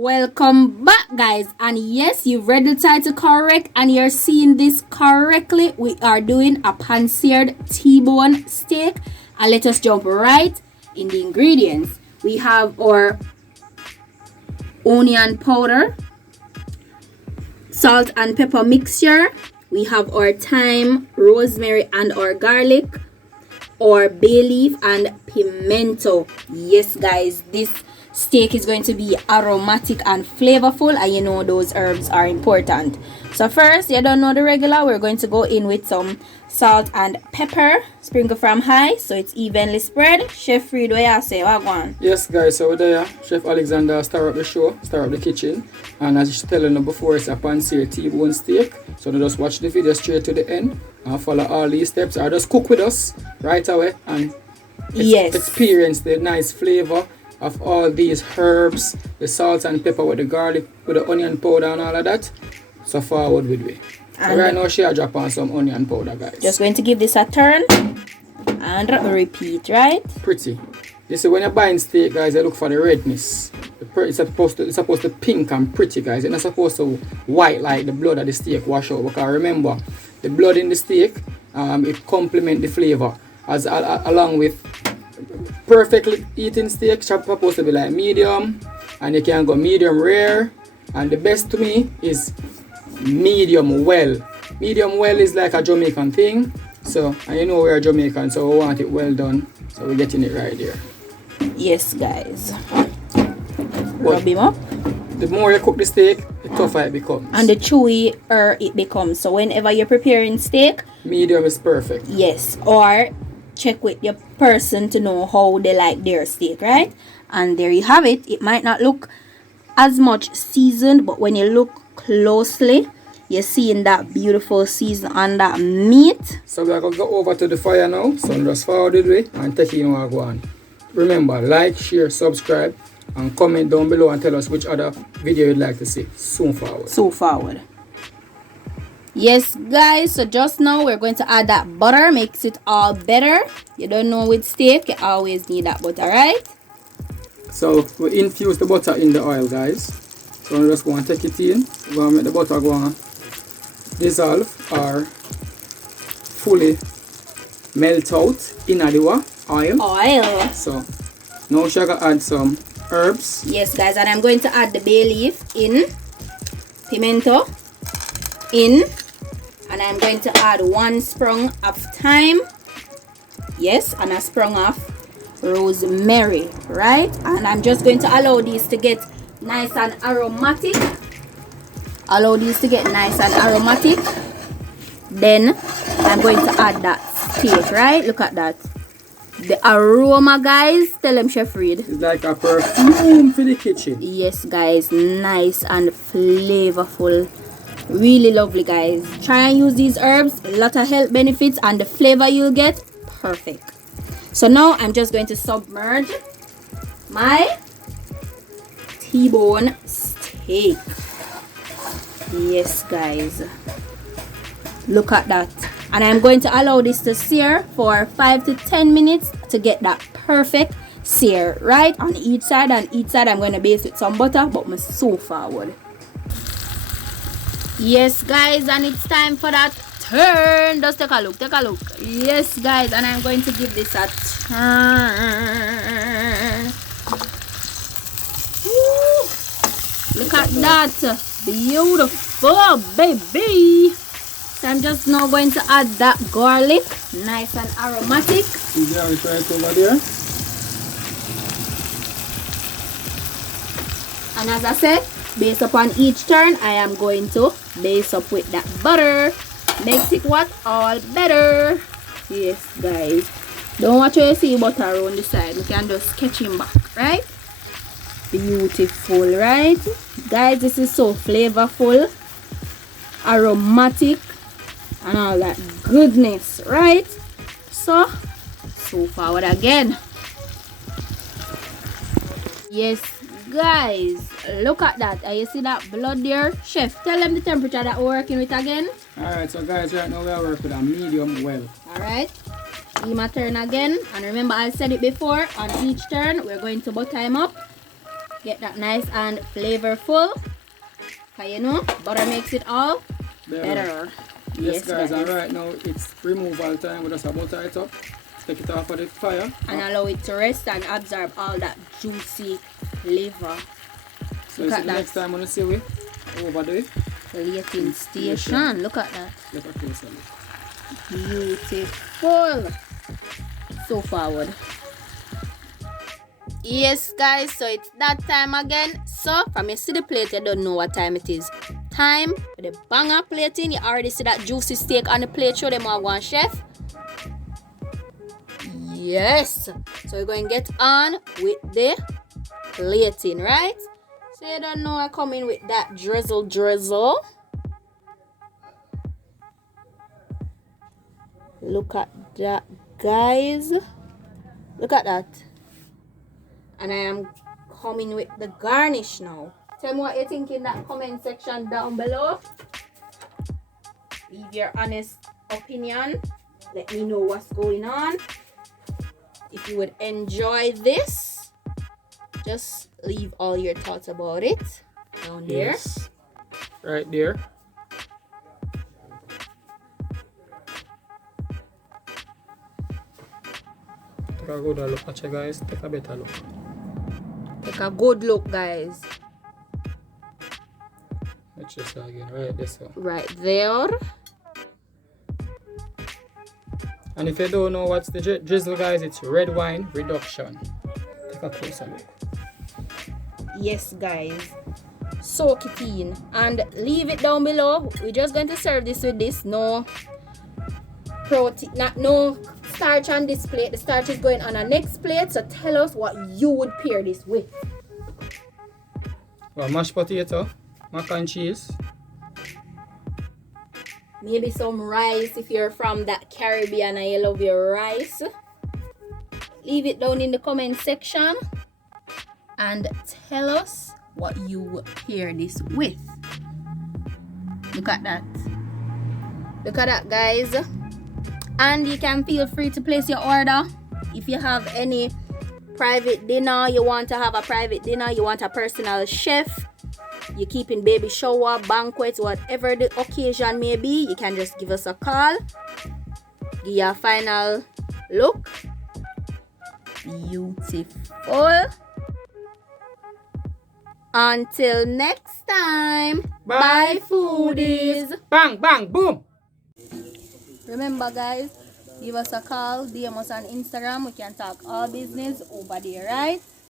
Welcome back, guys, and yes, you've read the title correct and you're seeing this correctly. We are doing a pan-seared T-bone steak, and let us jump right in the ingredients. We have our onion powder, salt and pepper mixture. We have our thyme, rosemary and our garlic, or bay leaf and pimento. Yes, guys, this steak is going to be aromatic and flavorful, and you know those herbs are important. So first, you don't know the regular, we're going to go in with some salt and pepper, sprinkle from high so it's evenly spread. Chef Reid, what you say? What on? Yes, guys, so we're there. Chef Alexander start up the show, start up the kitchen, and as she's telling you before, it's a pan-seared T-bone steak. So just watch the video straight to the end and follow all these steps, or just cook with us right away and experience the nice flavor of all these herbs, the salt and pepper with the garlic, with the onion powder and all of that. So forward with me. So right now she drop on some onion powder, guys. Just going to give this a turn and repeat, right? Pretty. You see, when you're buying steak, guys, you look for the redness. It's supposed to pink and pretty, guys. It's not supposed to white like the blood of the steak wash out. Because remember, the blood in the steak, it complements the flavor. Along with perfectly eaten steak, supposed to be like medium, and you can go medium rare, and the best to me is medium well. Medium well is like a Jamaican thing, so, and you know we're Jamaican, so we want it well done, so we're getting it right there. Yes, guys. Rub him up. The more you cook the steak, the tougher it becomes, and the chewier it becomes. So whenever you're preparing steak, medium is perfect. Yes, or check with your person to know how they like their steak, right? And there you have it. It might not look as much seasoned, but when you look closely, you're seeing that beautiful season on that meat. So we're going to go over to the fire now. So just forward the way and take in what go on. Remember, like, share, subscribe, and comment down below and tell us which other video you'd like to see soon forward. So forward. Yes, guys, so just now we're going to add that butter, makes it all better. You don't know, with steak you always need that butter, right? So we infuse the butter in the oil, guys. So we just go and take it in. We're going to make the butter go and dissolve or fully melt out in the oil. So now we're going to add some herbs. Yes, guys, and I'm going to add the bay leaf in, pimento in, and I'm going to add 1 sprung of thyme, yes, and a sprung of rosemary, right? And I'm just going to allow these to get nice and aromatic. Then I'm going to add that steak, right? Look at that, the aroma, guys. Tell them, Chef Reid. It's like a perfume for the kitchen. Yes, guys, nice and flavorful. Really lovely, guys. Try and use these herbs, a lot of health benefits, and the flavor you'll get, perfect. So now I'm just going to submerge my T-bone steak. Yes, guys, look at that. And I'm going to allow this to sear for 5 to 10 minutes to get that perfect sear, right, on each side. And each side I'm going to baste with some butter, but I'm so forward. Yes, guys, and it's time for that turn. Just take a look. Yes, guys, and I'm going to give this a turn. Woo. Look at that, beautiful, baby. So I'm just now going to add that garlic, nice and aromatic. Garlic right over there. And as I said, based upon each turn, I am going to base up with that butter. Makes it what? All better. Yes, guys. Don't watch where you see butter around the side. We can just catch him back, right? Beautiful, right? Guys, this is so flavorful, aromatic, and all that goodness, right? So forward again. Yes, guys, look at that. You see that blood there? Chef, tell them the temperature that we're working with again. Alright, so guys, right now we are working with a medium well. Alright, give my turn again. And remember, I said it before, on each turn we're going to butter him up Get that nice and flavorful. Cause you know, butter makes it all better. Yes, guys, and right now it's removal time. We just butter it up. Take it off of the fire. And allow it to rest and absorb all that juicy flavor. So this is the next time when you see we overdo it. Plating station. Look at that. Look at closer look. Beautiful. So forward. Yes, guys, so it's that time again. So from you see the plate, you don't know what time it is. Time for the banger plating. You already see that juicy steak on the plate. Show them what one chef. Yes. So we're going to get on with the plating, right? So you don't know I come in with that drizzle. Look at that, guys. Look at that. And I am coming with the garnish now. Tell me what you think in that comment section down below. Leave your honest opinion. Let me know what's going on. If you would enjoy this, just leave all your thoughts about it down there. Yes. Right there. Take a good look at you guys. Take a better look. Take a good look, guys. Let's just again. Right this one. Right there. And if you don't know what's the drizzle, guys, it's red wine reduction. Take a closer look. Yes, guys. Soak it in and leave it down below. We're just going to serve this with this. No protein, no starch on this plate. The starch is going on our next plate. So tell us what you would pair this with. Well, mashed potato, mac and cheese. Maybe some rice if you're from that Caribbean and you love your rice. Leave it down in the comment section and tell us what you would pair this with. Look at that. Look at that, guys. And you can feel free to place your order. If you have any private dinner, you want to have a private dinner, you want a personal chef, you're keeping baby shower, banquets, whatever the occasion may be, you can just give us a call. Give you a final look. Beautiful. Until next time. Bye, foodies. Bang, bang, boom. Remember, guys, give us a call, DM us on Instagram. We can talk all business over there, right?